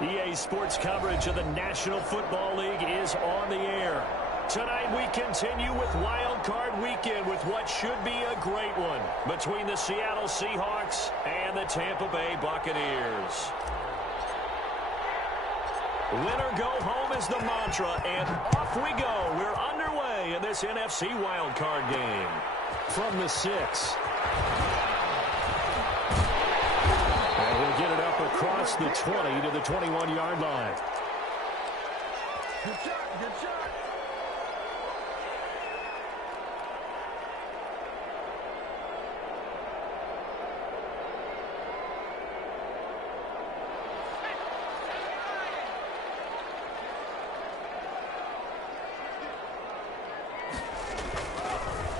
EA Sports coverage of the National Football League is on the air. Tonight we continue with Wild Card Weekend with what should be a great one between the Seattle Seahawks and the Tampa Bay Buccaneers. Win or go home is the mantra, and off we go. We're underway in this NFC Wild Card game. From the 6. And we'll get it up across the 20 to the 21-yard line. Good shot, good shot.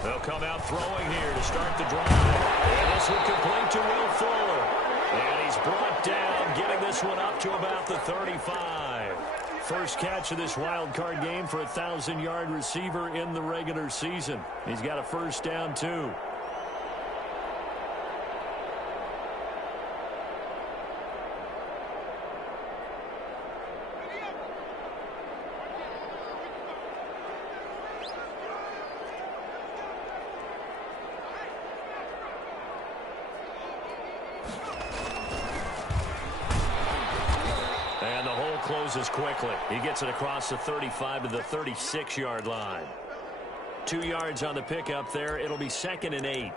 They'll come out throwing here to start the drive. And this will complete to Will Fuller. And he's brought down, getting this one up to about the 35. First catch of this wild card game for a 1,000-yard receiver in the regular season. He's got a first down, too. Closes quickly. He gets it across the 35 to the 36-yard line. 2 yards on the pickup there. It'll be 2nd and 8.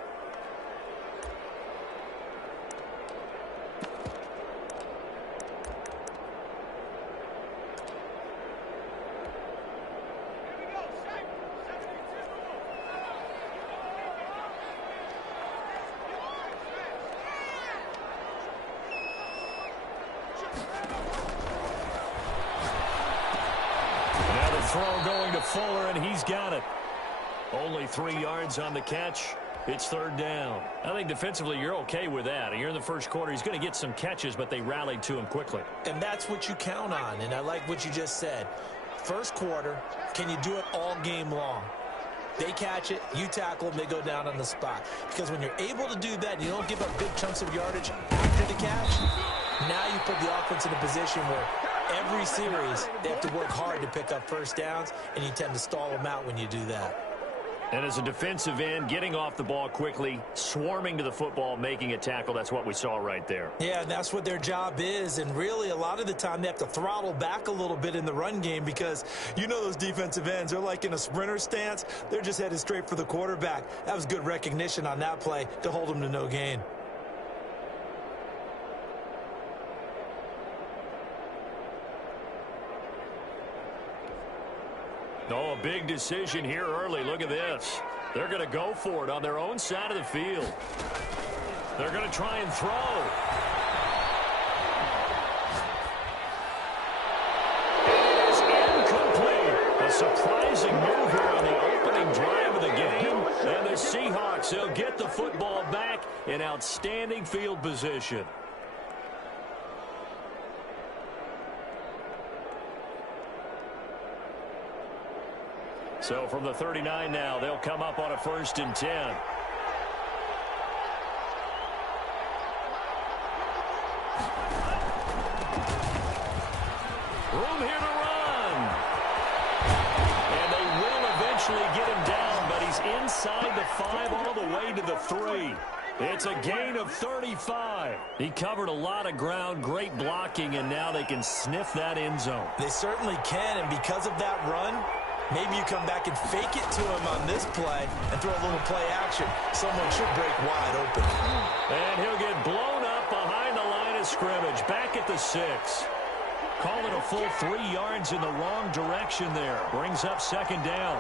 Throw going to Fuller, and he's got it. Only 3 yards on the catch. It's 3rd down. I think defensively you're okay with that. You're in the first quarter. He's going to get some catches, but they rallied to him quickly. And that's what you count on, and I like what you just said. First quarter, can you do it all game long? They catch it, you tackle them, they go down on the spot. Because when you're able to do that and you don't give up big chunks of yardage after the catch, now you put the offense in a position where every series they have to work hard to pick up first downs, and you tend to stall them out when you do that. And as a defensive end, getting off the ball quickly, swarming to the football, making a tackle, that's what we saw right there. Yeah, and that's what their job is. And really, a lot of the time, they have to throttle back a little bit in the run game because you know those defensive ends, they're like in a sprinter stance. They're just headed straight for the quarterback. That was good recognition on that play to hold them to no gain. Oh, a big decision here early. Look at this. They're going to go for it on their own side of the field. They're going to try and throw. It is incomplete. A surprising move here on the opening drive of the game. And the Seahawks, they'll get the football back in outstanding field position. So from the 39 now, they'll come up on a 1st and 10. Room here to run. And they will eventually get him down, but he's inside the 5 all the way to the 3. It's a gain of 35. He covered a lot of ground, great blocking, and now they can sniff that end zone. They certainly can, and because of that run, maybe you come back and fake it to him on this play and throw a little play action. Someone should break wide open. And he'll get blown up behind the line of scrimmage, back at the 6. Call it a full 3 yards in the wrong direction there. Brings up 2nd down.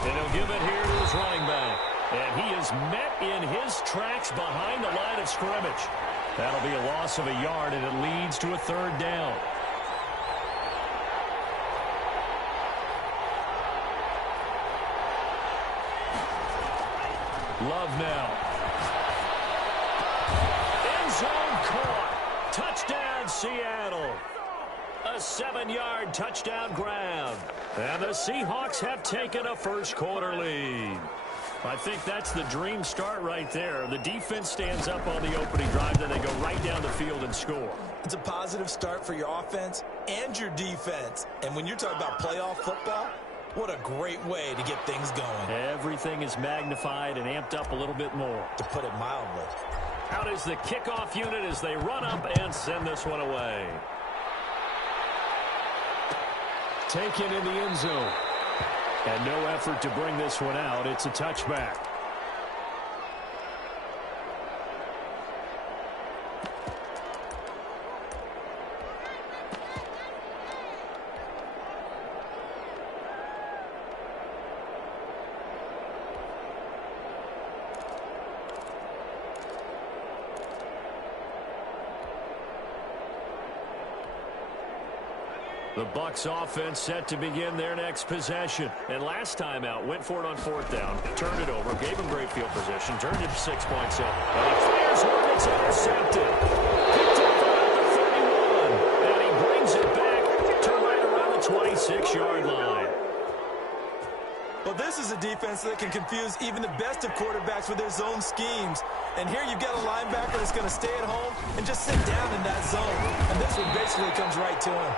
And he'll give it here to his running back. And he is met in his tracks behind the line of scrimmage. That'll be a loss of a yard, and it leads to a 3rd down. Love now. End zone caught. Touchdown, Seattle. A 7-yard touchdown grab. And the Seahawks have taken a first quarter lead. I think that's the dream start right there. The defense stands up on the opening drive, then they go right down the field and score. It's a positive start for your offense and your defense. And when you're talking about playoff football, what a great way to get things going. Everything is magnified and amped up a little bit more. To put it mildly. Out is the kickoff unit as they run up and send this one away. Taken in the end zone. And no effort to bring this one out. It's a touchback. The Bucs offense set to begin their next possession. And last time out, went for it on fourth down, turned it over, gave him great field position, turned it 6 points up. And he fires one, it's intercepted. Picked up around the 31. And he brings it back to right around the 26-yard line. Well, this is a defense that can confuse even the best of quarterbacks with their zone schemes. And here you've got a linebacker that's going to stay at home and just sit down in that zone. And this one basically comes right to him.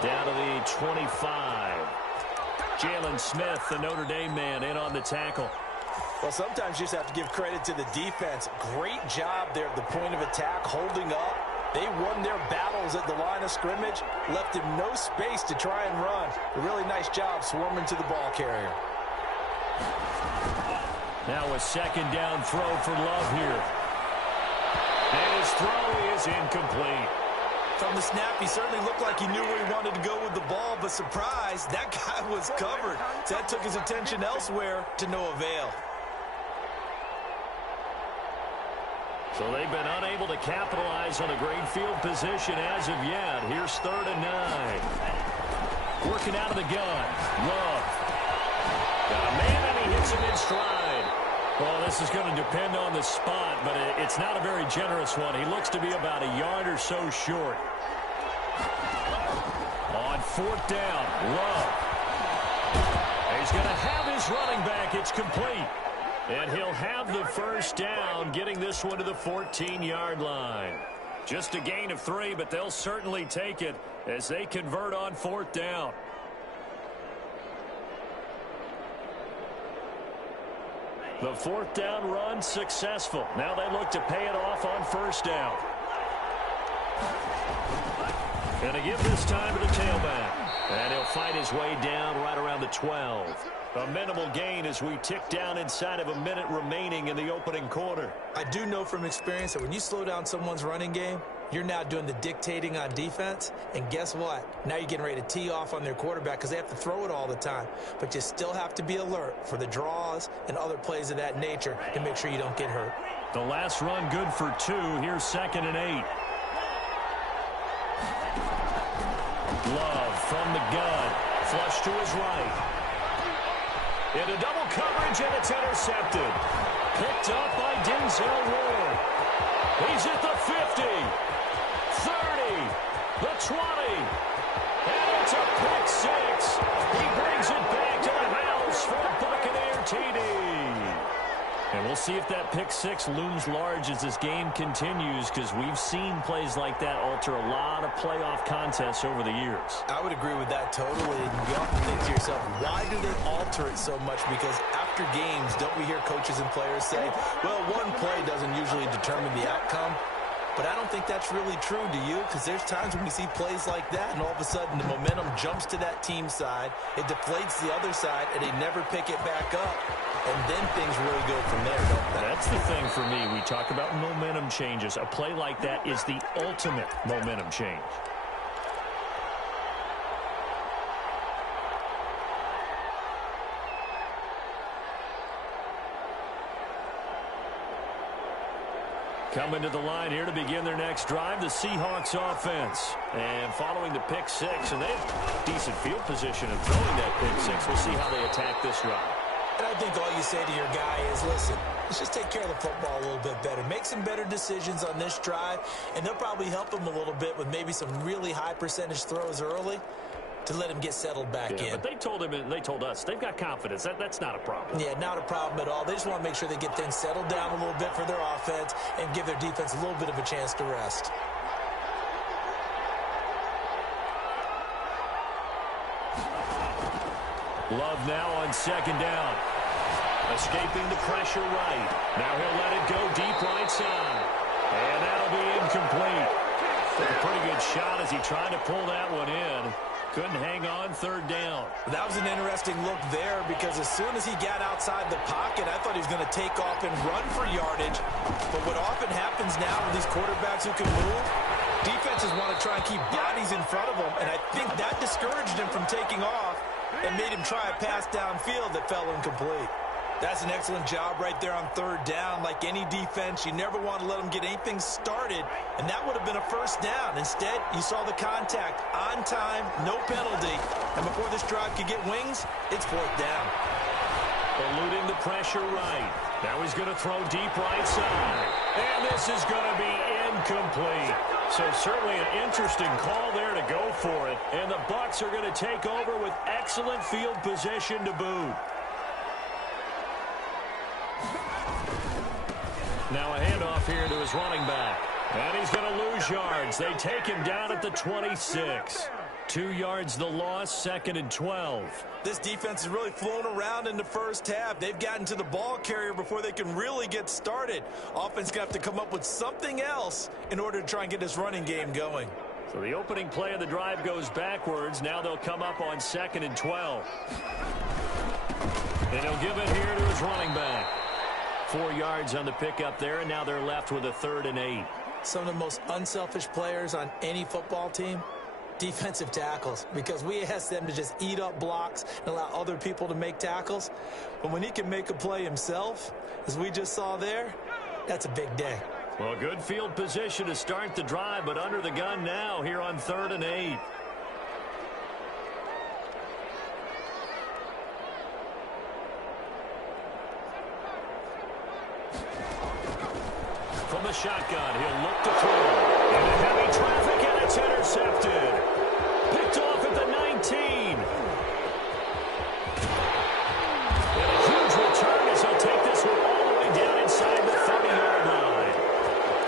Down to the 25. Jalen Smith, the Notre Dame man, in on the tackle. Well, sometimes you just have to give credit to the defense. Great job there at the point of attack, holding up. They won their battles at the line of scrimmage, left him no space to try and run. A really nice job swarming to the ball carrier. Now a second down throw for Love here. And his throw is incomplete. From the snap, he certainly looked like he knew where he wanted to go with the ball, but surprise, that guy was covered. So that took his attention elsewhere to no avail. So they've been unable to capitalize on a great field position as of yet. Here's 3rd and 9. Working out of the gun. Love. Got a man and he hits him in stride. Well, this is going to depend on the spot, but it's not a very generous one. He looks to be about a yard or so short. On 4th down, Love. He's going to have his running back. It's complete. And he'll have the first down, getting this one to the 14-yard line. Just a gain of 3, but they'll certainly take it as they convert on 4th down. The 4th down run successful. Now they look to pay it off on 1st down. Going to give this time to the tailback. And he'll fight his way down right around the 12. A minimal gain as we tick down inside of a minute remaining in the opening quarter. I do know from experience that when you slow down someone's running game, you're now doing the dictating on defense. And guess what? Now you're getting ready to tee off on their quarterback because they have to throw it all the time. But you still have to be alert for the draws and other plays of that nature to make sure you don't get hurt. The last run good for 2. Here's 2nd and 8. Love from the gun. Flush to his right. Into double coverage, and it's intercepted. Picked up by Denzel Ward. He's at the 50, 30, the 20, and it's a pick 6. He brings it back to the house for a Buccaneer TD. And we'll see if that pick 6 looms large as this game continues, because we've seen plays like that alter a lot of playoff contests over the years. I would agree with that totally. You often think to yourself, why do they alter it so much? Because after games, don't we hear coaches and players say, well, one play doesn't usually determine the outcome. But I don't think that's really true, do you? Because there's times when we see plays like that, and all of a sudden the momentum jumps to that team side, it deflates the other side, and they never pick it back up. And then things really go from there, don't they? That's the thing for me. We talk about momentum changes. A play like that is the ultimate momentum change. Coming to the line here to begin their next drive, the Seahawks offense. And following the pick 6, and they have decent field position and throwing that pick 6. We'll see how they attack this drive. And I think all you say to your guy is, listen, let's just take care of the football a little bit better. Make some better decisions on this drive, and they'll probably help him a little bit with maybe some really high percentage throws early to let him get settled back in. But they told him and they told us they've got confidence. That's not a problem. Yeah, not a problem at all. They just want to make sure they get things settled down a little bit for their offense and give their defense a little bit of a chance to rest. Love now on second down. Escaping the pressure right. Now he'll let it go deep right side. And that'll be incomplete. Took a pretty good shot as he tried to pull that one in. Couldn't hang on third down. That was an interesting look there because as soon as he got outside the pocket, I thought he was going to take off and run for yardage. But what often happens now with these quarterbacks who can move, defenses want to try and keep bodies in front of them. And I think that discouraged him from taking off and made him try a pass downfield that fell incomplete. That's an excellent job right there on third down. Like any defense, you never want to let them get anything started, and that would have been a first down. Instead, you saw the contact on time, no penalty, and before this drive could get wings, it's fourth down. Eluding the pressure right. Now he's going to throw deep right side. And this is going to be incomplete. So certainly an interesting call there to go for it. And the Bucs are going to take over with excellent field position to boot. Now a handoff here to his running back. And he's going to lose yards. They take him down at the 26. 2 yards the loss, second and 12. This defense has really flown around in the first half. They've gotten to the ball carrier before they can really get started. Offense going to have to come up with something else in order to try and get this running game going. So the opening play of the drive goes backwards. Now they'll come up on second and 12. And he'll give it here to his running back. 4 yards on the pickup there, and now they're left with a 3rd and 8. Some of the most unselfish players on any football team, defensive tackles, because we ask them to just eat up blocks and allow other people to make tackles. But when he can make a play himself, as we just saw there, that's a big day. Well, good field position to start the drive, but under the gun now here on 3rd and 8. From the shotgun, he'll look to throw. Into heavy traffic, and it's intercepted. Picked off at the 19. And a huge return as he'll take this one all the way down inside the 30-yard line.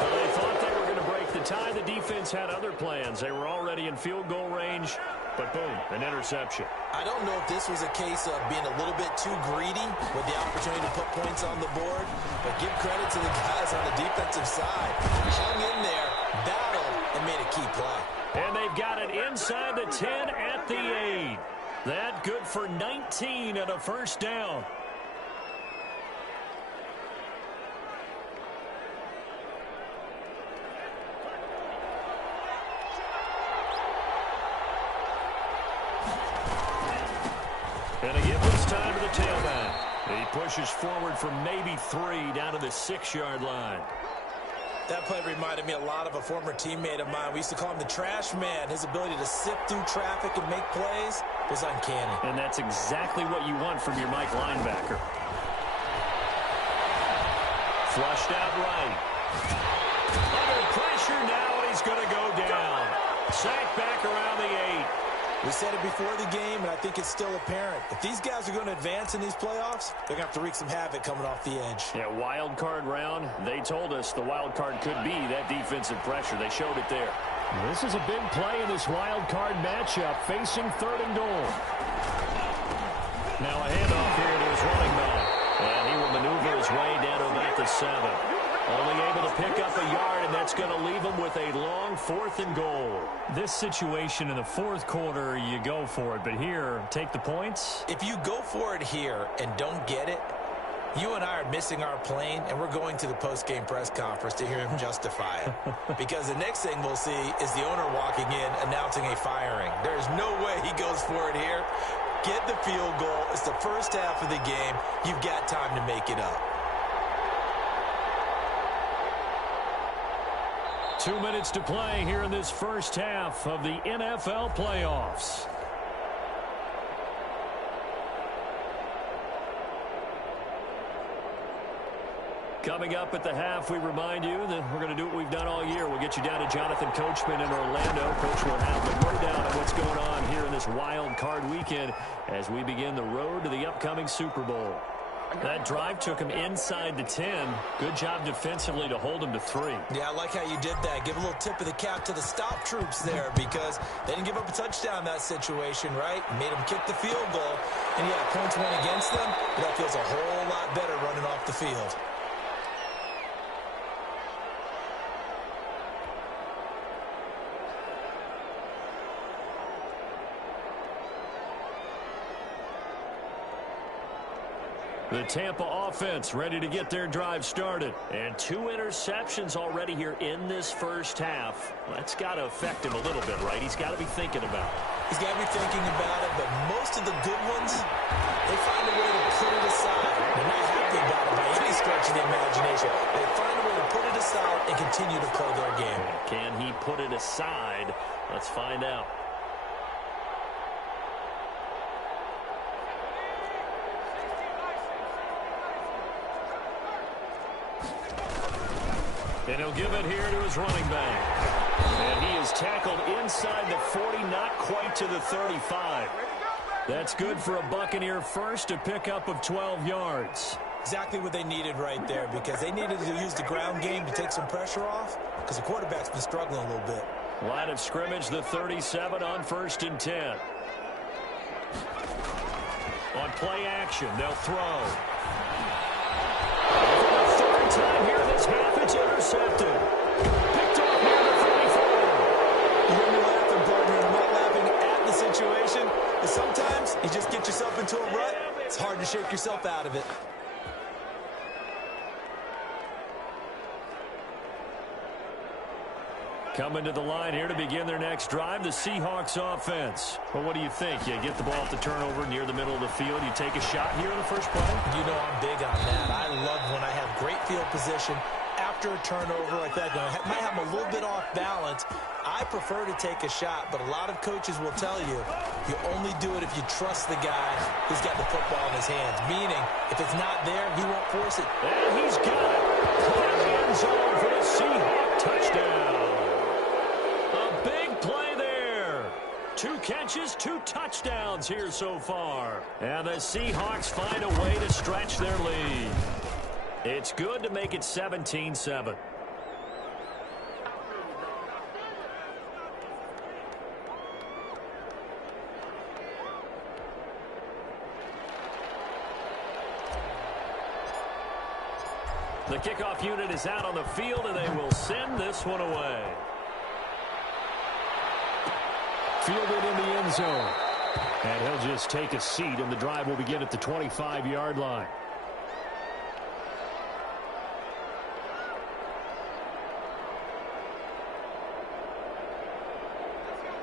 Well, they thought they were going to break the tie. The defense had other plans. They were already in field goal range, but boom, an interception. I don't know if this was a case of being a little bit too greedy with the opportunity to put points on the board, but give credit to the guys on the defensive side. Hung in there, battled, and made a key play. And they've got it inside the 10 at the 8. That good for 19 and a first down. And a give this time to the tailback. He pushes forward for maybe 3 down to the 6-yard line. That play reminded me a lot of a former teammate of mine. We used to call him the trash man. His ability to sift through traffic and make plays was uncanny. And that's exactly what you want from your Mike linebacker. Flushed out right. Under pressure now, and he's going to go down. Sacked back around the 8. We said it before the game, and I think it's still apparent. If these guys are going to advance in these playoffs, they're going to have to wreak some havoc coming off the edge. Yeah, wild card round. They told us the wild card could be that defensive pressure. They showed it there. This is a big play in this wild card matchup, facing 3rd and goal. Now a handoff here to his running back. And he will maneuver his way down to about the 7. Only able to pick up a yard, and that's going to leave him with a long 4th and goal. This situation in the 4th quarter, you go for it. But here, take the points. If you go for it here and don't get it, you and I are missing our plane, and we're going to the post-game press conference to hear him justify it. Because the next thing we'll see is the owner walking in announcing a firing. There's no way he goes for it here. Get the field goal. It's the first half of the game. You've got time to make it up. 2 minutes to play here in this first half of the NFL playoffs. Coming up at the half, we remind you that we're going to do what we've done all year. We'll get you down to Jonathan Coachman in Orlando. Coach will have the rundown of what's going on here in this wild card weekend as we begin the road to the upcoming Super Bowl. That drive took him inside the 10. Good job defensively to hold him to 3. Yeah, I like how you did that. Give a little tip of the cap to the stop troops there because they didn't give up a touchdown in that situation, right? Made them kick the field goal. And, yeah, points went against them. But that feels a whole lot better running off the field. The Tampa offense ready to get their drive started. And 2 interceptions already here in this first half. That's got to affect him a little bit, right? He's got to be thinking about it. He's got to be thinking about it, but most of the good ones, they find a way to put it aside. They're not happy about it by any stretch of the imagination. They find a way to put it aside and continue to play their game. Can he put it aside? Let's find out. And he'll give it here to his running back. And he is tackled inside the 40, not quite to the 35. That's good for a Buccaneer first, a pickup of 12 yards. Exactly what they needed right there because they needed to use the ground game to take some pressure off because the quarterback's been struggling a little bit. Line of scrimmage, the 37 on 1st and 10. On play action, they'll throw. Time here this half, it's intercepted. Picked off near the 34. You hear me laughing, partner, and I'm not laughing at the situation. But sometimes you just get yourself into a rut. It's hard to shake yourself out of it. Coming to the line here to begin their next drive, the Seahawks offense. Well, what do you think? You get the ball at the turnover near the middle of the field. You take a shot here in the first play? You know I'm big on that. I love when I have great field position after a turnover like that. I might have them a little bit off balance. I prefer to take a shot, but a lot of coaches will tell you, you only do it if you trust the guy who's got the football in his hands. Meaning, if it's not there, he won't force it. And he's got it. Caught in the end zone for the Seahawks touchdown. Big play there. 2 catches, 2 touchdowns here so far. And the Seahawks find a way to stretch their lead. It's good to make it 17-7. The kickoff unit is out on the field, and they will send this one away. Fielded in the end zone. And he'll just take a seat, and the drive will begin at the 25-yard line.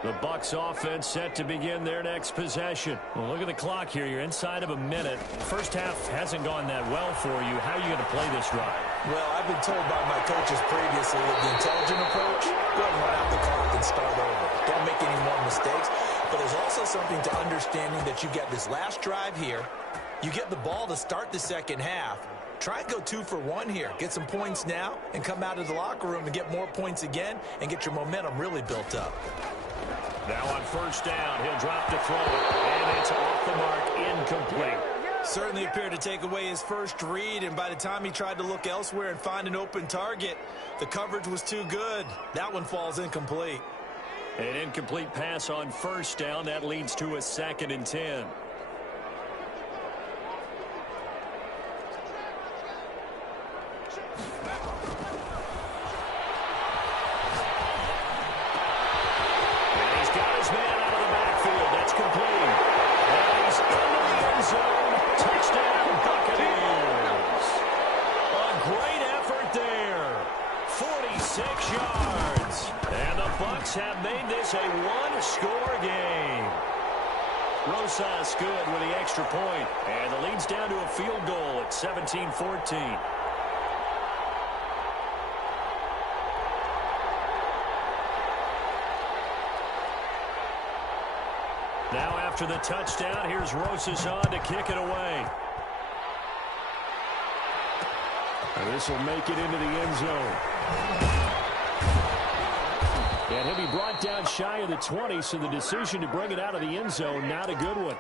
The Bucs offense set to begin their next possession. Well, look at the clock here. You're inside of a minute. First half hasn't gone that well for you. How are you going to play this drive? Well, I've been told by my coaches previously that the intelligent approach, go ahead and run out the clock and start over. Don't make any more mistakes. But there's also something to understanding that you get this last drive here. You get the ball to start the second half. Try and go 2 for 1 here. Get some points now and come out of the locker room and get more points again and get your momentum really built up. Now on first down, he'll drop to throw. And it's off the mark, incomplete. Certainly appeared to take away his first read, and by the time he tried to look elsewhere and find an open target, the coverage was too good. That one falls incomplete. An incomplete pass on first down. That leads to a 2nd and 10. Have made this a one-score game. Rosas good with the extra point, and the lead's down to a field goal at 17-14. Now after the touchdown, here's Rosas on to kick it away. And this will make it into the end zone. And he'll be brought down shy of the 20, so the decision to bring it out of the end zone, not a good one.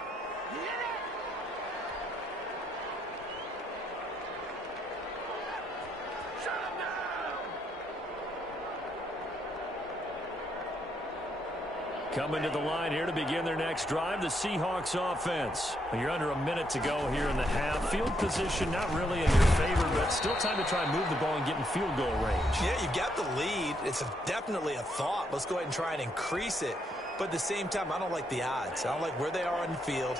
Coming to the line here to begin their next drive, the Seahawks offense. You're under a minute to go here in the half. Field position not really in your favor, but still time to try and move the ball and get in field goal range. Yeah, you've got the lead. It's definitely a thought. Let's go ahead and try and increase it. But at the same time, I don't like the odds. I don't like where they are on the field.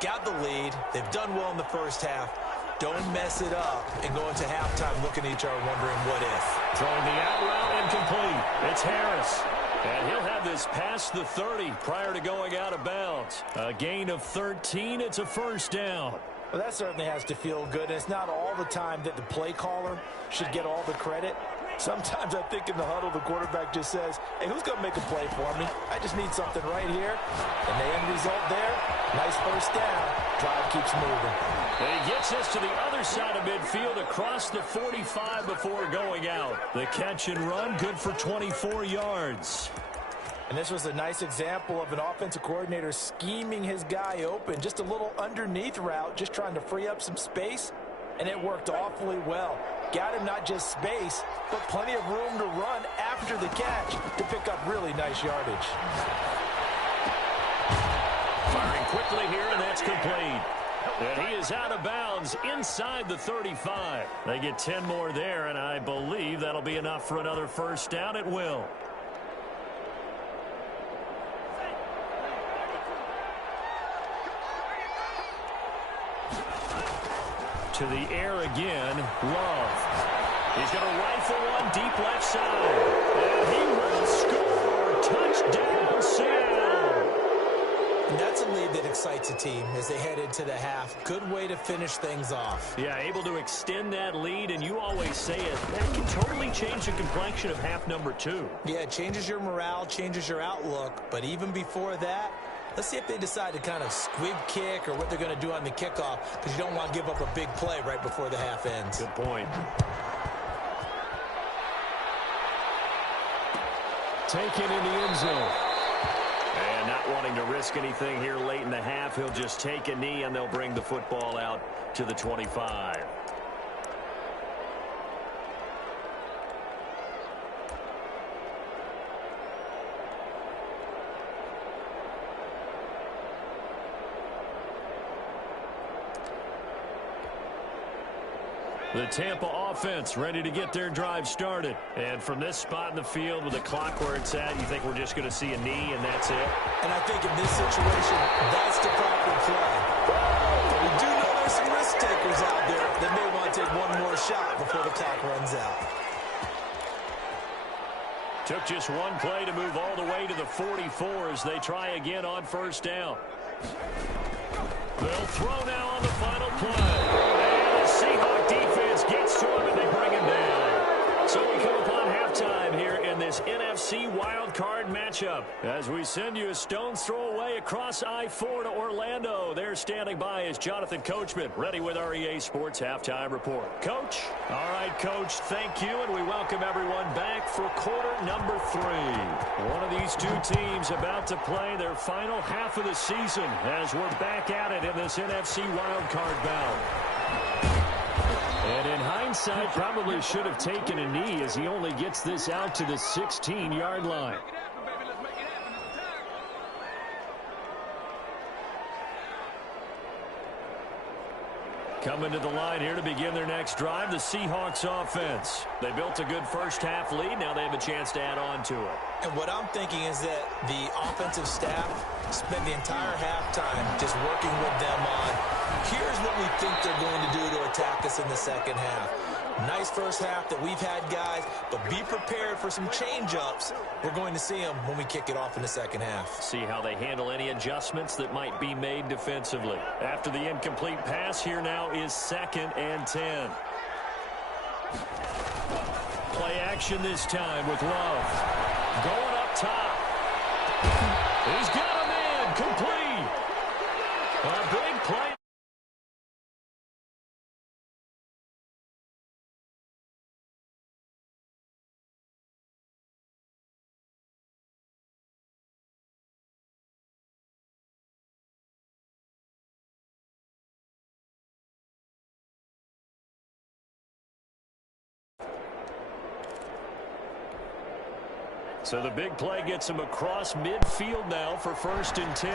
Got the lead. They've done well in the first half. Don't mess it up and go into halftime looking at each other wondering what if. Throwing the out route incomplete. It's Harris. And he'll have this past the 30 prior to going out of bounds. A gain of 13. It's a first down. Well, that certainly has to feel good. And it's not all the time that the play caller should get all the credit. Sometimes I think in the huddle, the quarterback just says, hey, who's going to make a play for me? I just need something right here. And the end result there, nice first down. Drive keeps moving. And he gets us to the other side of midfield across the 45 before going out. The catch and run, good for 24 yards. And this was a nice example of an offensive coordinator scheming his guy open. Just a little underneath route, just trying to free up some space. And it worked awfully well. Got him not just space, but plenty of room to run after the catch to pick up really nice yardage. Firing quickly here, and that's complete. And he is out of bounds inside the 35. They get 10 more there, and I believe that'll be enough for another first down. It will. To the air again, Love. He's going to rifle one deep left side. And he will score. Touchdown, Seattle. And that's a lead that excites a team as they head into the half. Good way to finish things off. Yeah, able to extend that lead, and you always say it, that can totally change the complexion of half number 2. Yeah, it changes your morale, changes your outlook. But even before that, let's see if they decide to kind of squib kick or what they're going to do on the kickoff, because you don't want to give up a big play right before the half ends. Good point. Taken in the end zone. And not wanting to risk anything here late in the half, he'll just take a knee, and they'll bring the football out to the 25. The Tampa offense ready to get their drive started. And from this spot in the field with the clock where it's at, you think we're just going to see a knee and that's it? And I think in this situation, that's the proper play. But we do know there's some risk takers out there that may want to take one more shot before the clock runs out. Took just one play to move all the way to the 44 as they try again on first down. They'll throw now on the final play. And the Seahawk defense gets to him and they bring him down. So we come upon halftime here in this NFC wildcard matchup as we send you a stone's throw away across I-4 to Orlando. There standing by is Jonathan Coachman, ready with our EA Sports Halftime Report. Coach? All right, Coach, thank you, and we welcome everyone back for quarter number 3. One of these two teams about to play their final half of the season as we're back at it in this NFC wildcard bout. And in hindsight, probably should have taken a knee as he only gets this out to the 16-yard line. Coming to the line here to begin their next drive, the Seahawks offense. They built a good first half lead. Now they have a chance to add on to it. And what I'm thinking is that the offensive staff spent the entire halftime just working with them on, here's what we think they're going to do to attack us in the second half. Nice first half that we've had, guys, but be prepared for some change-ups. We're going to see them when we kick it off in the second half. See how they handle any adjustments that might be made defensively. After the incomplete pass, here now is 2nd and 10. Play action this time with Love. Going up top. He's got a man complete. A big play. So the big play gets him across midfield now for 1st and 10.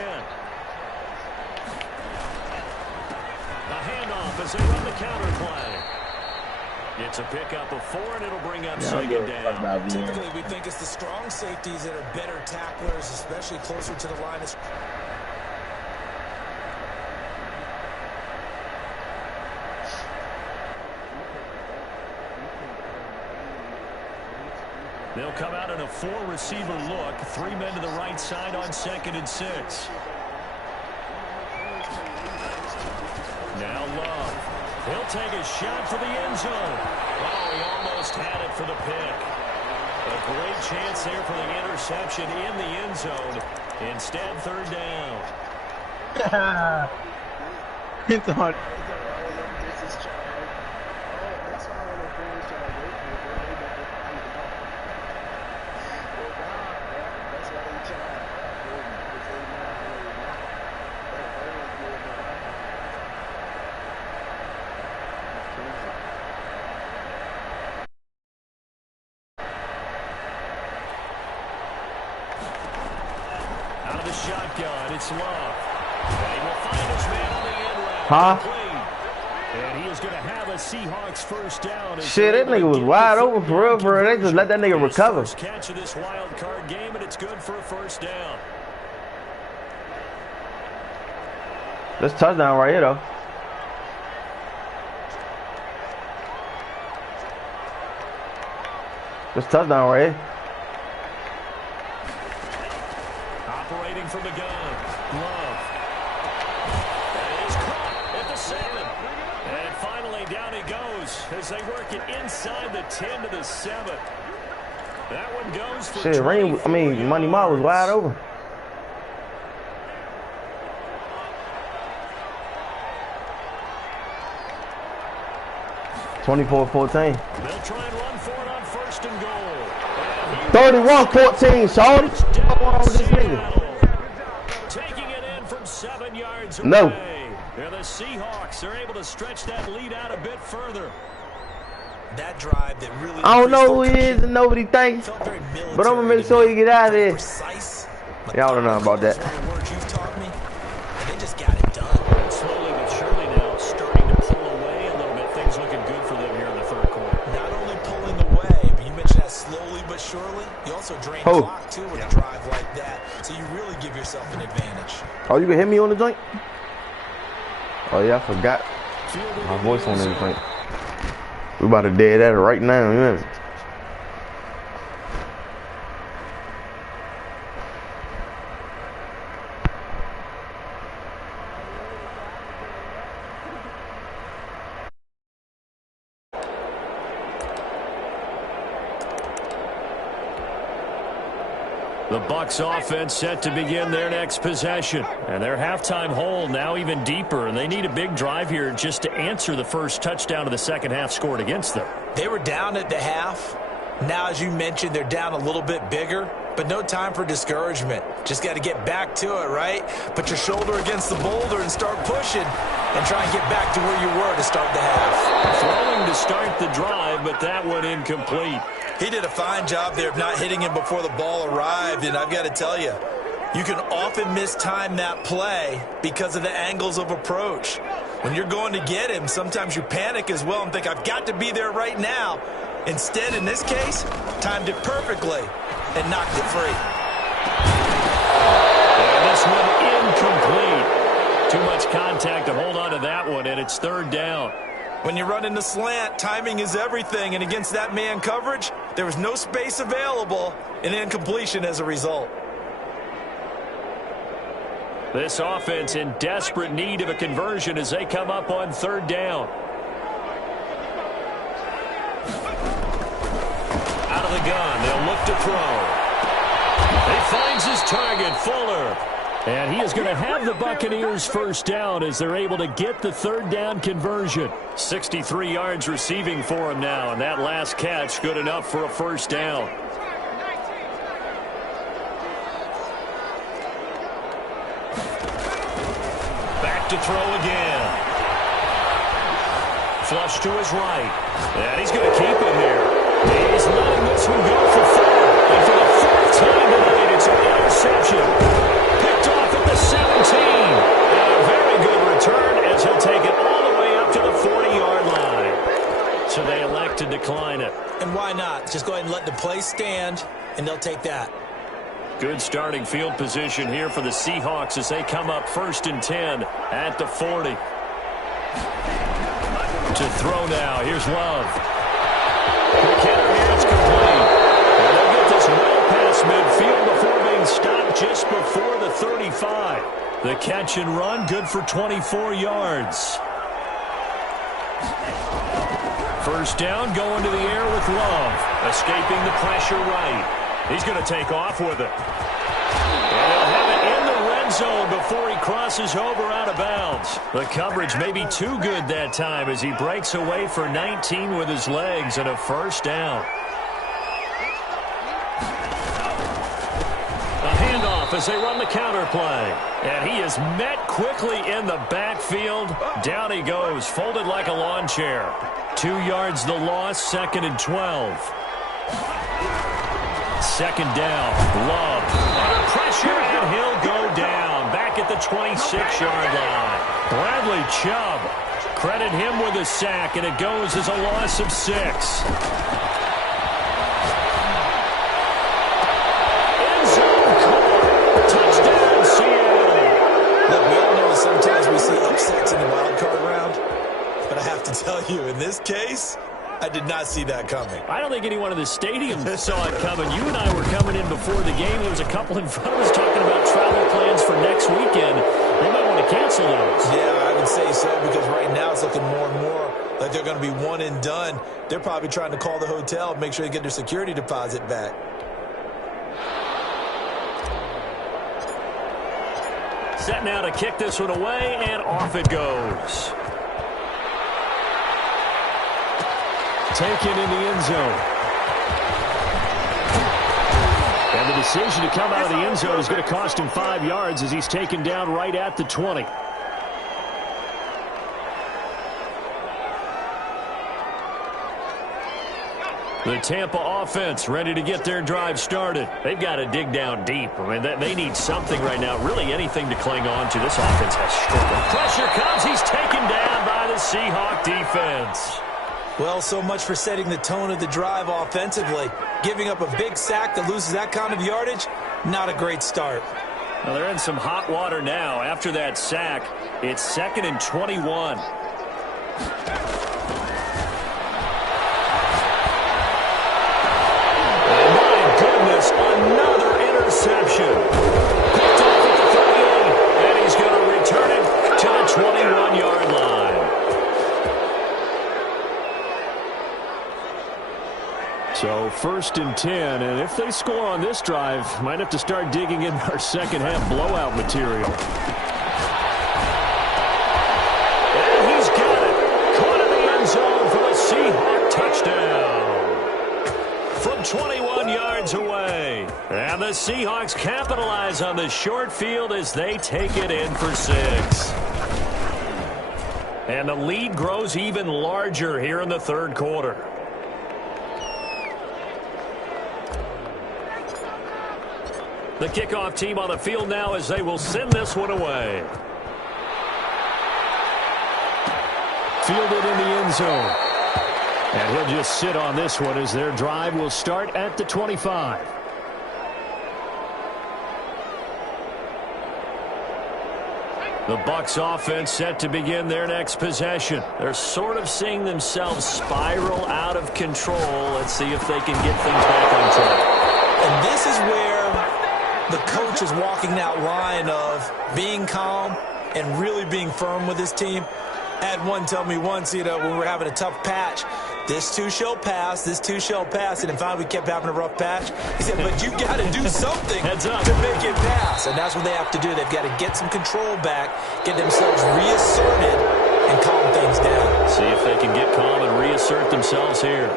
A handoff as they run the counter play. It's a pickup of 4, and it'll bring up 2nd down. Typically, we think it's the strong safeties that are better tacklers, especially closer to the line of scrimmage. They'll come out in a 4-receiver look. 3 men to the right side on 2nd and 6. Now Love. He'll take a shot for the end zone. Oh, he almost had it for the pick. A great chance there for the interception in the end zone. Instead, 3rd down. It's hard. Out of the shotgun, it's Love. And he will find his man on the end route. Huh? And he is going to have a Seahawks 1st down. Shit, that nigga was wide open for real, for real. They just let that nigga recover. First catch of this wild card game, and it's good for a 1st down. That's touchdown right here, though. That's touchdown right here. Operating from the gun. Love. And he's caught at the 7. And finally down he goes as they work it inside the 10 to the 7. That one goes for Shit, Money Mile was wide open. (24-14). They'll try and run for it on 1st and goal. 31-14, shorty. What's going on with this nigga? Taking it in from 7 yards away. No. And the Seahawks are able to stretch that lead out a bit further. That drive that really I don't know who he is and nobody thinks, but I'm gonna make sure you get out of there. Y'all don't know about that. Words you've taught me, and they just got it done. Slowly but surely now starting to pull away a little bit. Things looking good for them here in the 3rd quarter. Not only pulling away, but you mentioned that slowly but surely. You also drain clock too with a drive like that, so you really give yourself an advantage. Oh, you can hit me on the joint? Oh yeah, I forgot my voice on this joint. We about to dead at it right now, you know? The Bucs offense set to begin their next possession. And their halftime hole now even deeper. And they need a big drive here just to answer the first touchdown of the 2nd half scored against them. They were down at the half. Now, as you mentioned, they're down a little bit bigger. But no time for discouragement. Just got to get back to it, right? Put your shoulder against the boulder and start pushing. And try and get back to where you were to start the half. Throwing to start the drive, but that one incomplete. He did a fine job there of not hitting him before the ball arrived, and I've got to tell you, you can often mistime that play because of the angles of approach. When you're going to get him, sometimes you panic as well and think, I've got to be there right now. Instead, in this case, timed it perfectly and knocked it free. And this one incomplete. Too much contact to hold on to that one, and it's 3rd down. When you run in the slant, timing is everything, and against that man coverage, there was no space available, and incompletion as a result. This offense in desperate need of a conversion as they come up on 3rd down. Out of the gun, they'll look to throw. He finds his target, Fuller. And he is going to have the Buccaneers 1st down as they're able to get the 3rd down conversion. 63 yards receiving for him now, and that last catch good enough for a 1st down. Back to throw again. Flush to his right. And he's going to keep him here. He's letting this one go for 4. And for the 4th And why not? Just go ahead and let the play stand, and they'll take that. Good starting field position here for the Seahawks as they come up 1st and 10 at the 40. To throw now. Here's Love. Quick hitter here. It's complete. And they'll get this well past midfield before being stopped just before the 35. The catch and run, good for 24 yards. First down, going to the air with Love. Escaping the pressure right. He's going to take off with it. And he'll have it in the red zone before he crosses over out of bounds. The coverage may be too good that time as he breaks away for 19 with his legs and a first down. A handoff as they run the counter play. And he is met quickly in the backfield. Down he goes, folded like a lawn chair. 2 yards the loss, 2nd and 12. Second down, Love under pressure, and he'll go down back at the 26-yard line. Bradley Chubb, credit him with a sack, and it goes as a loss of 6. End zone caught. Touchdown, Seattle. Look, we all know that sometimes we see upsets in the wild card round, but I have to tell you, in this case, I did not see that coming. I don't think anyone in the stadium saw it coming. You and I were coming in before the game. There was a couple in front of us talking about travel plans for next weekend. They might want to cancel those. Yeah, I would say so, because right now it's looking more and more like they're going to be one and done. They're probably trying to call the hotel and make sure they get their security deposit back. Set now to kick this one away, and off it goes. Taken in the end zone. And the decision to come out of the end zone is going to cost him 5 yards as he's taken down right at the 20. The Tampa offense ready to get their drive started. They've got to dig down deep. I mean, they need something right now, really anything to cling on to. This offense has struggled. Pressure comes. He's taken down by the Seahawk defense. Well, so much for setting the tone of the drive offensively. Giving up a big sack that loses that kind of yardage, not a great start. Well, they're in some hot water now. After that sack, it's 2nd and 21. And my goodness, another interception. Picked off at the 38, and he's going to return it to the 21-yard line. So 1st and 10, and if they score on this drive, might have to start digging in our second half blowout material. And he's got it. Caught in the end zone for the Seahawk touchdown. From 21 yards away. And the Seahawks capitalize on the short field as they take it in for 6. And the lead grows even larger here in the 3rd quarter. The kickoff team on the field now as they will send this one away. Fielded in the end zone. And he'll just sit on this one as their drive will start at the 25. The Bucs offense set to begin their next possession. They're sort of seeing themselves spiral out of control. Let's see if they can get things back on track. And this is where the coach is walking that line of being calm and really being firm with his team. I had one tell me once, when we were having a tough patch, this too shall pass, this too shall pass. And finally we kept having a rough patch. He said, but you got to do something to make it pass. And that's what they have to do. They've got to get some control back, get themselves reasserted, and calm things down. See if they can get calm and reassert themselves here.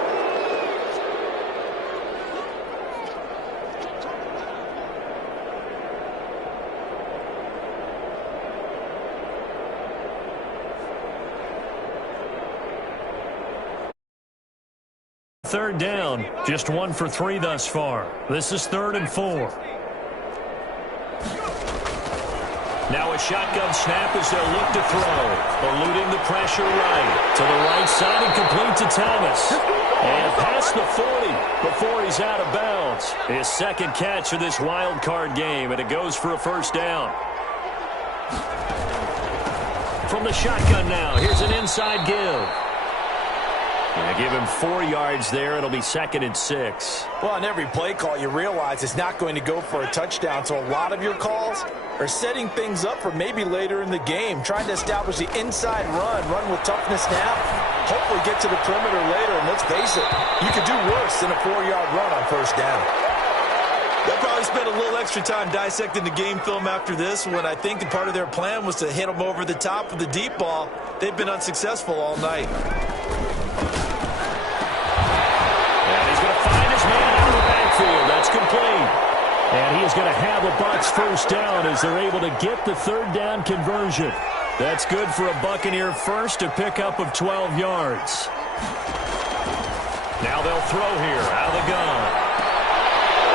Third down, just 1 for 3 thus far. This is 3rd and 4. Now a shotgun snap as they'll look to throw. Eluding the pressure right. To the right side and complete to Thomas. And past the 40 before he's out of bounds. His second catch of this wild card game, and it goes for a first down. From the shotgun now, here's an inside give. And give him 4 yards there. It'll be 2nd and 6. Well, on every play call, you realize it's not going to go for a touchdown. So a lot of your calls are setting things up for maybe later in the game, trying to establish the inside run with toughness now, hopefully get to the perimeter later. And let's face it, you could do worse than a 4-yard run on first down. They'll probably spend a little extra time dissecting the game film after this one. I think that part of their plan was to hit them over the top with the deep ball. They've been unsuccessful all night. That's complete. And he is going to have a Bucs first down as they're able to get the 3rd down conversion. That's good for a Buccaneer first, a pickup of 12 yards. Now they'll throw here out of the gun.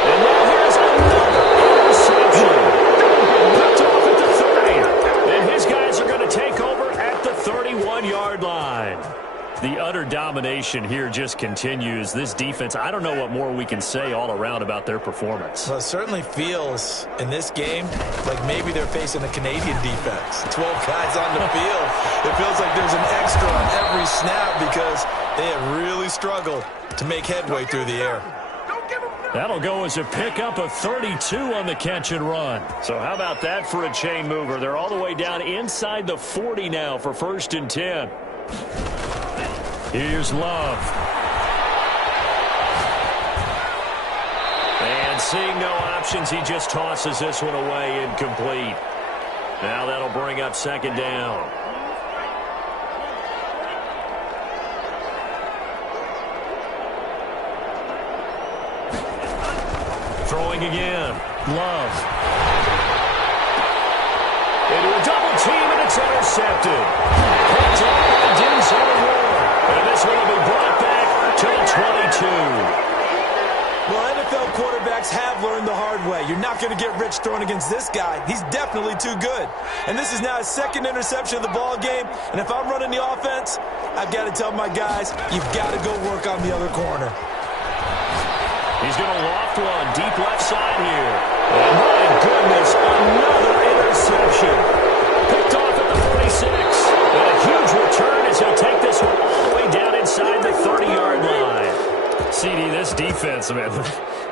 And now here's another interception. Picked off at the 30. And his guys are going to take over at the 31-yard line. The utter domination here just continues. This defense, I don't know what more we can say all around about their performance. Well, it certainly feels in this game like maybe they're facing a Canadian defense. 12 guys on the field. It feels like there's an extra on every snap because they have really struggled to make headway through the air. That'll go as a pickup of 32 on the catch and run. So how about that for a chain mover? They're all the way down inside the 40 now for 1st and 10. Here's Love. And seeing no options, he just tosses this one away, incomplete. Now that'll bring up 2nd down. Throwing again. Love. Into a double team, and it's intercepted. Picked up by Denzel Ward. And this one will be brought back to the 22. Well, NFL quarterbacks have learned the hard way. You're not going to get rich throwing against this guy. He's definitely too good. And this is now his 2nd interception of the ball game. And if I'm running the offense, I've got to tell my guys, you've got to go work on the other corner. He's going to loft one deep left side here. And my goodness, another interception. Picked off at the 46. And a huge return as he'll take this one all the way down inside the 30-yard line. CD, this defense, man,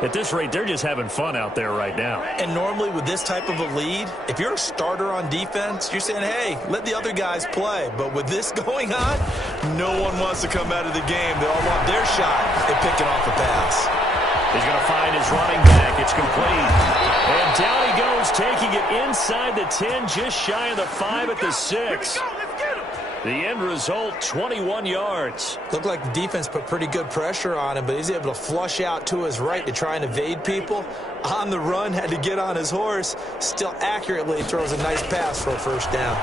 at this rate, they're just having fun out there right now. And normally with this type of a lead, if you're a starter on defense, you're saying, hey, let the other guys play. But with this going on, no one wants to come out of the game. They all want their shot at picking off a pass. He's going to find his running back. It's complete. And down he goes, taking it inside the 10, just shy of the 5 at the 6. The end result, 21 yards. Looked like the defense put pretty good pressure on him, but he's able to flush out to his right to try and evade people. On the run, had to get on his horse. Still accurately throws a nice pass for a first down.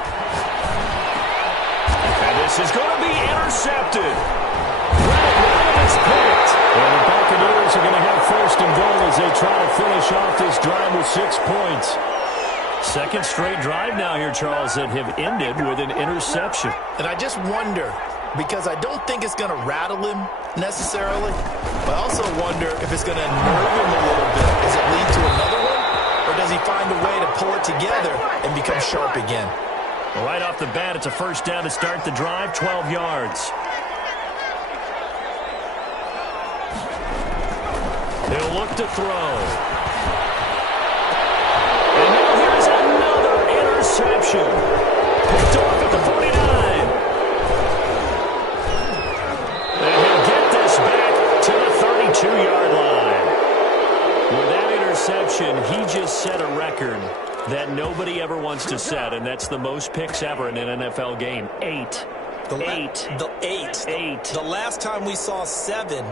And this is going to be intercepted. It's picked. And the Buccaneers are going to have 1st and goal as they try to finish off this drive with 6 points. 2nd straight drive now here, Charles, that have ended with an interception. And I just wonder, because I don't think it's going to rattle him necessarily, but I also wonder if it's going to nerve him a little bit. Does it lead to another one, or does he find a way to pull it together and become sharp again? Well, right off the bat, it's a first down to start the drive, 12 yards. He'll look to throw. And now here's another interception. Picked off at the 49. And he'll get this back to the 32-yard line. With that interception, he just set a record that nobody ever wants to set, and that's the most picks ever in an NFL game. 8. The last time we saw 7,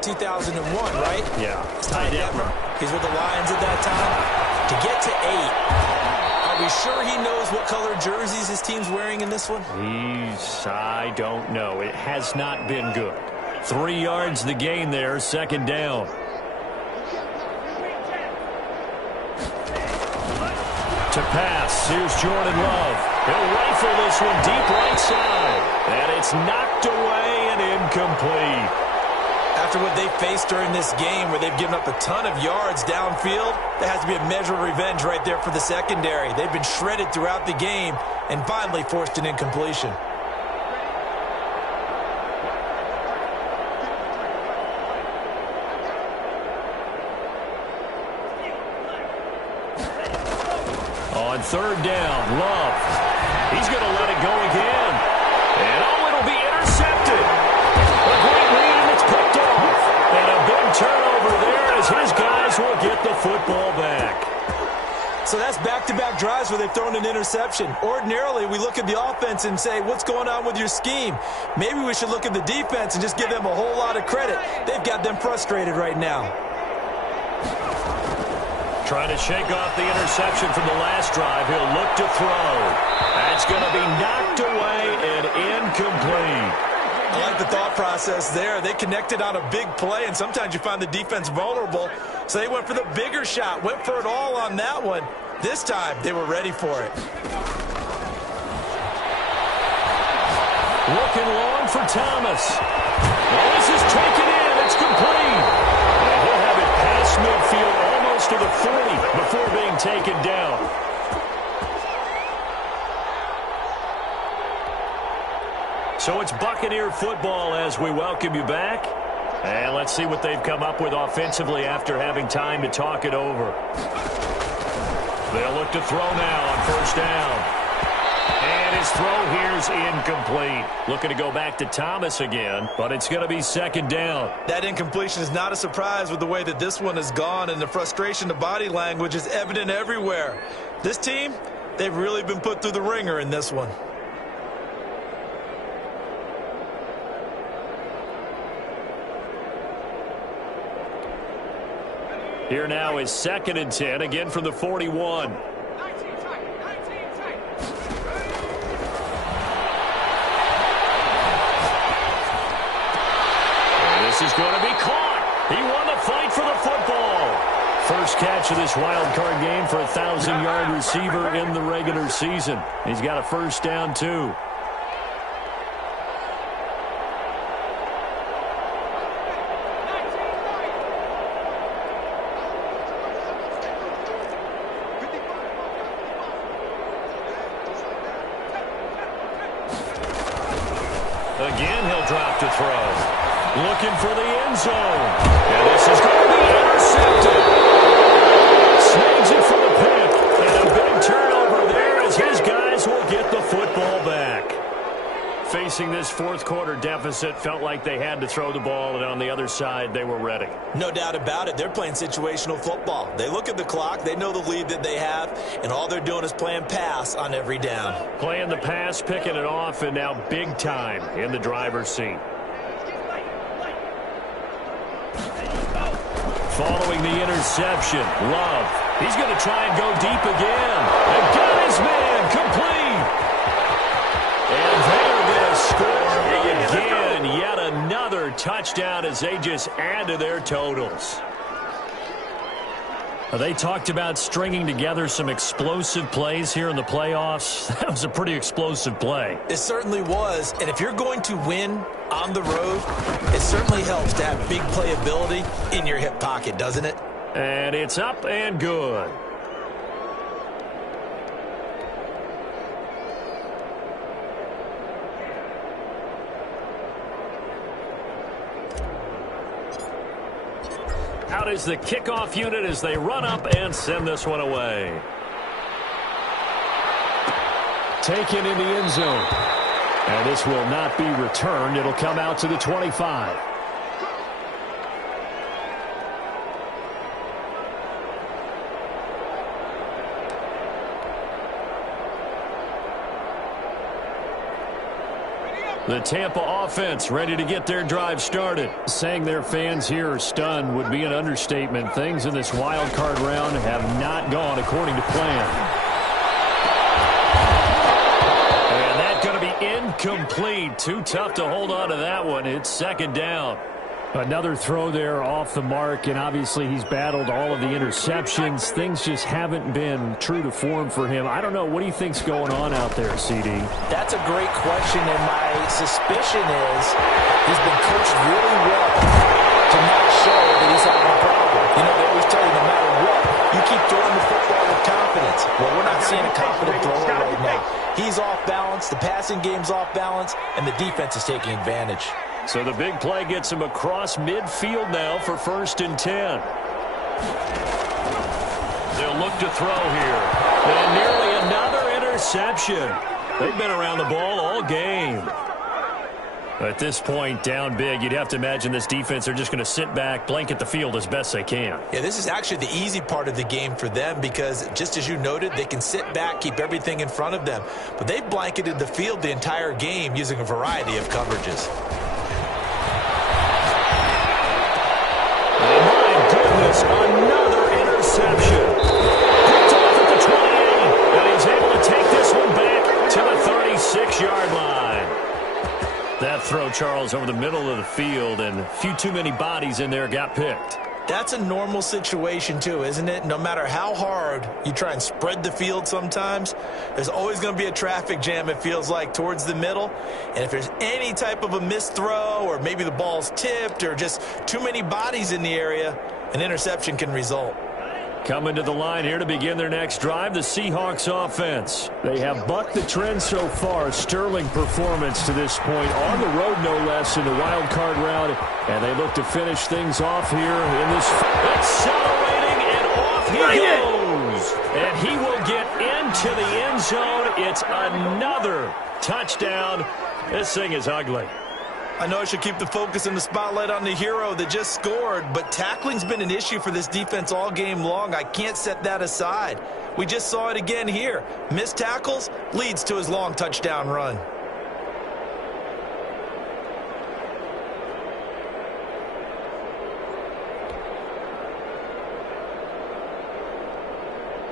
2001, right? Yeah. It's Ty Detmer. He's with the Lions at that time. To get to 8, are we sure he knows what color jerseys his team's wearing in this one? I don't know. It has not been good. 3 yards the gain there, 2nd down. To pass, here's Jordan Love. He'll rifle this one deep right side. And it's knocked away and incomplete. After what they faced during this game where they've given up a ton of yards downfield, there has to be a measure of revenge right there for the secondary. They've been shredded throughout the game and finally forced an incompletion. On third down, Love. He's going to let it go again. And it'll be intercepted. A great read, and it's picked off. And a big turnover there as his guys will get the football back. So that's back-to-back drives where they've thrown an interception. Ordinarily, we look at the offense and say, what's going on with your scheme? Maybe we should look at the defense and just give them a whole lot of credit. They've got them frustrated right now. Trying to shake off the interception from the last drive. He'll look to throw. That's going to be knocked away and incomplete. I like the thought process there. They connected on a big play, and sometimes you find the defense vulnerable. So they went for the bigger shot, went for it all on that one. This time, they were ready for it. Looking long for Thomas. Well, this is taken in. It's complete. And he'll have it past midfield almost to the 40 before being taken down. So it's Buccaneer football as we welcome you back. And let's see what they've come up with offensively after having time to talk it over. They'll look to throw now on first down. And his throw here's incomplete. Looking to go back to Thomas again, but it's going to be second down. That incompletion is not a surprise with the way that this one has gone, and the frustration, the body language is evident everywhere. This team, they've really been put through the ringer in this one. Here now is 2nd and 10, again from the 41. This is going to be caught. He won the fight for the football. First catch of this wild card game for a 1,000-yard receiver in the regular season. He's got a first down, too. Again, he'll drop to throw. Looking for the end zone. And this is going to be intercepted. Snags it for the pick. And a big turnover there as his guys will get the football back. Facing this fourth quarter deficit, felt like they had to throw the ball, and on the other side, they were ready. No doubt about it. They're playing situational football. They look at the clock, they know the lead that they have, and all they're doing is playing pass on every down. Playing the pass, picking it off, and now big time in the driver's seat. Following the interception, Love. He's going to try and go deep again. And got his man complete. And they're going to score again. Yet another touchdown as they just add to their totals. They talked about stringing together some explosive plays here in the playoffs. That was a pretty explosive play. It certainly was. And if you're going to win on the road, it certainly helps to have big playability in your hip pocket, doesn't it? And it's up and good. Out is the kickoff unit as they run up and send this one away. Taken in the end zone. And this will not be returned. It'll come out to the 25. The Tampa offense ready to get their drive started. Saying their fans here are stunned would be an understatement. Things in this wild card round have not gone according to plan. And that's going to be incomplete. Too tough to hold on to that one. It's second down. Another throw there off the mark, and obviously he's battled all of the interceptions. Things just haven't been true to form for him. I don't know. What do you think's going on out there, CD? That's a great question, and my suspicion is he's been coached really well to not show that he's having a problem. You know, they always tell you no matter what, you keep throwing the football with confidence. Well, we're not seeing a confident thrower right now. He's off balance, the passing game's off balance, and the defense is taking advantage. So the big play gets him across midfield now for 1st and 10. They'll look to throw here. And nearly another interception. They've been around the ball all game. At this point, down big, you'd have to imagine this defense are just going to sit back, blanket the field as best they can. Yeah, this is actually the easy part of the game for them because, just as you noted, they can sit back, keep everything in front of them. But they've blanketed the field the entire game using a variety of coverages. Oh, my goodness, another interception. Picked off at the 28, and he's able to take this one back to the 36-yard line. That throw, Charles, over the middle of the field, and a few too many bodies in there got picked. That's a normal situation, too, isn't it? No matter how hard you try and spread the field sometimes, there's always going to be a traffic jam, it feels like, towards the middle. And if there's any type of a missed throw or maybe the ball's tipped or just too many bodies in the area, an interception can result. Coming to the line here to begin their next drive, the Seahawks offense. They have bucked the trend so far. Sterling performance to this point on the road, no less, in the wild card round. And they look to finish things off here in this. Accelerating, and off he goes. And he will get into the end zone. It's another touchdown. This thing is ugly. I know I should keep the focus and the spotlight on the hero that just scored, but tackling's been an issue for this defense all game long. I can't set that aside. We just saw it again here. Missed tackles leads to his long touchdown run.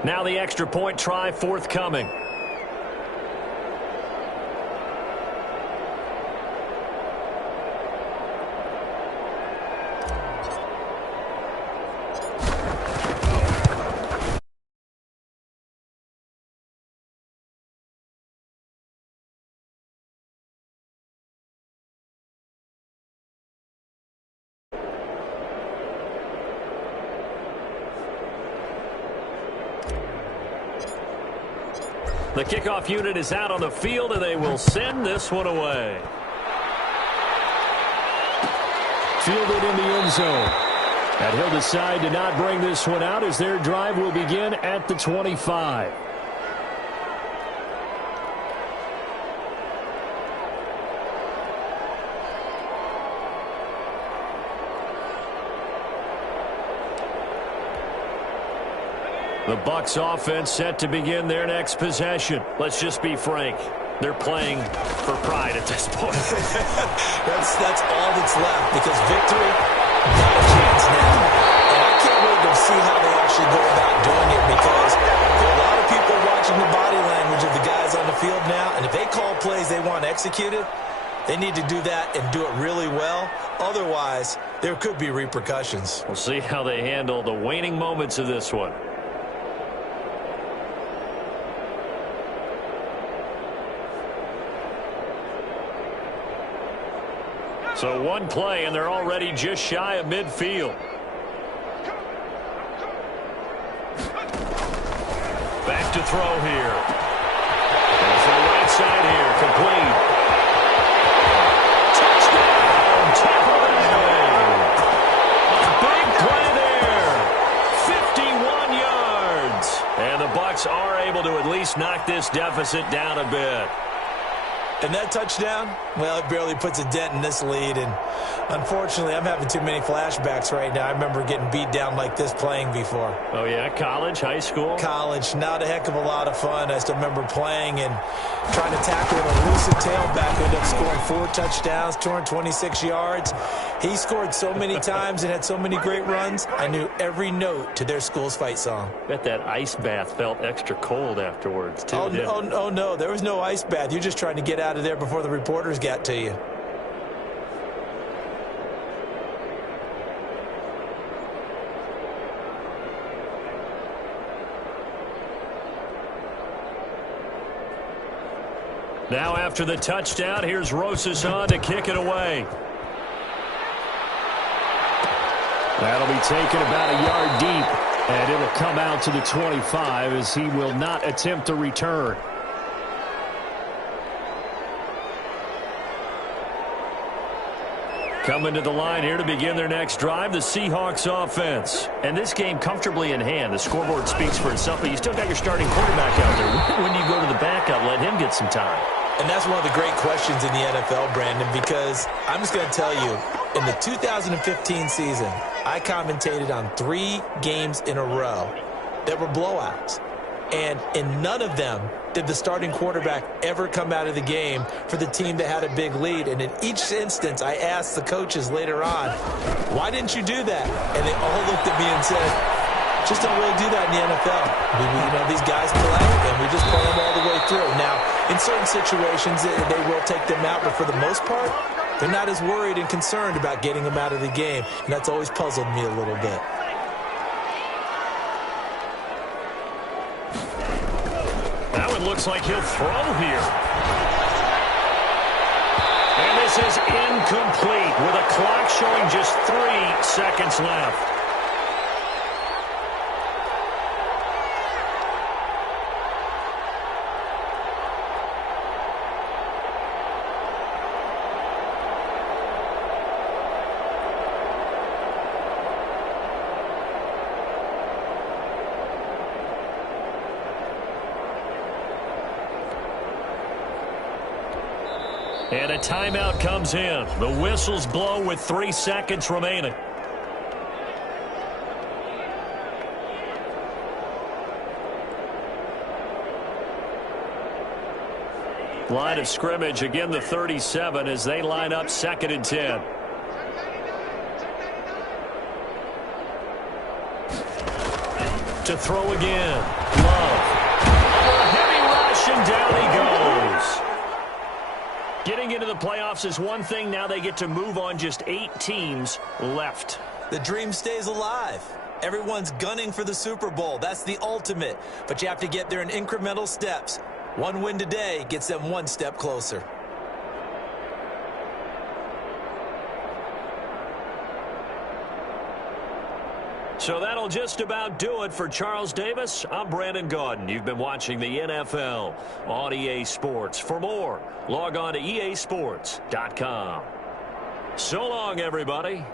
Now the extra point try forthcoming. The kickoff unit is out on the field, and they will send this one away. Fielded in the end zone. And he'll decide to not bring this one out as their drive will begin at the 25. The Bucs offense set to begin their next possession. Let's just be frank. They're playing for pride at this point. that's all that's left because victory, not a chance now. And I can't wait to see how they actually go about doing it because there are a lot of people watching the body language of the guys on the field now. And if they call plays they want executed, they need to do that and do it really well. Otherwise, there could be repercussions. We'll see how they handle the waning moments of this one. So one play, and they're already just shy of midfield. Back to throw here. Goes to the right side here, complete. Touchdown, Tampa Bay. A big play there. 51 yards. And the Bucs are able to at least knock this deficit down a bit. And that touchdown, well, it barely puts a dent in this lead. And unfortunately, I'm having too many flashbacks right now. I remember getting beat down like this playing before. Oh, yeah? College, high school? College. Not a heck of a lot of fun. I still remember playing and trying to tackle an elusive tailback who ended up scoring 4 touchdowns, 226 yards. He scored so many times and had so many great runs, I knew every note to their school's fight song. Bet that ice bath felt extra cold afterwards, too. Oh, no. There was no ice bath. You're just trying to get out of there before the reporters got to you. Now after the touchdown, here's Rosas on to kick it away. That'll be taken about a yard deep, and it'll come out to the 25 as he will not attempt to return. Coming to the line here to begin their next drive, the Seahawks offense. And this game comfortably in hand. The scoreboard speaks for itself, but you still got your starting quarterback out there. When do you go to the backup, let him get some time? And that's one of the great questions in the NFL, Brandon, because I'm just going to tell you, in the 2015 season, I commentated on 3 games in a row that were blowouts. And in none of them did the starting quarterback ever come out of the game for the team that had a big lead. And in each instance, I asked the coaches later on, why didn't you do that? And they all looked at me and said, just don't really do that in the NFL. These guys play, and we just play them all the way through. Now, in certain situations, they will take them out, but for the most part, they're not as worried and concerned about getting them out of the game. And that's always puzzled me a little bit. Now it looks like he'll throw here. And this is incomplete with a clock showing just 3 seconds left. And a timeout comes in. The whistles blow with 3 seconds remaining. Line of scrimmage, again the 37 as they line up 2nd and 10. To throw again. Love. A heavy rush and down he goes. Getting into the playoffs is one thing. Now they get to move on. Just 8 teams left. The dream stays alive. Everyone's gunning for the Super Bowl. That's the ultimate. But you have to get there in incremental steps. One win today gets them 1 step closer. So that'll just about do it for Charles Davis. I'm Brandon Gaudin. You've been watching the NFL on EA Sports. For more, log on to easports.com. So long, everybody.